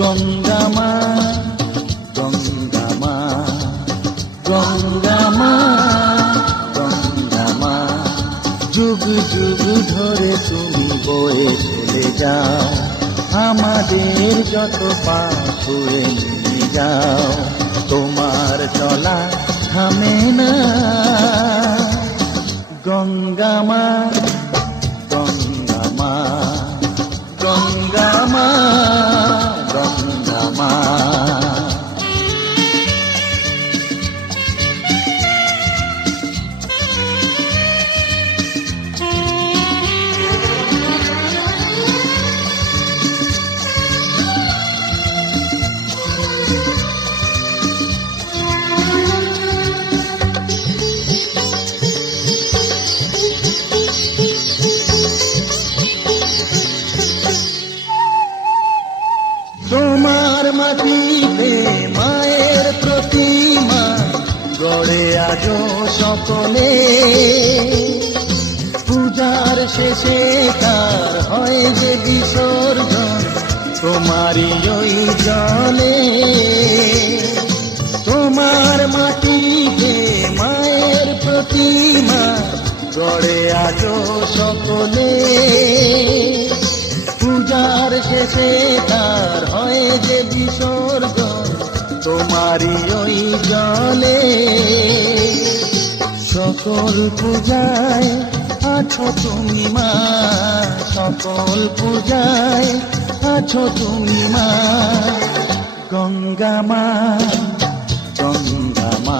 গঙ্গা মা, গঙ্গা মা, গঙ্গা মা, গঙ্গা মা, যুগ যুগ ধরে তুমি বয়ে চলে যাও, আমাদের যত পাপ ছুঁয়ে নিয়ে যাও। তোমার চলা থামে না, গঙ্গা মা, গঙ্গা মা, গঙ্গা মা, গঙ্গা মা। তোমার মাটিতে মায়ের প্রতিমা গড়ে আজো সকলে, পূজার শেষে তার হয় যে বিসর্জন তোমারই ওই জলে। তোমার মাটিতে মায়ের প্রতিমা গড়ে আজো সকলে, পূজার শেষে তার হয় যে বিসর্জন তোমারই ওই জলে। সকল পূজায় আছো তুমি মা, সকল পূজায় আছো তুমি মা, গঙ্গা মা।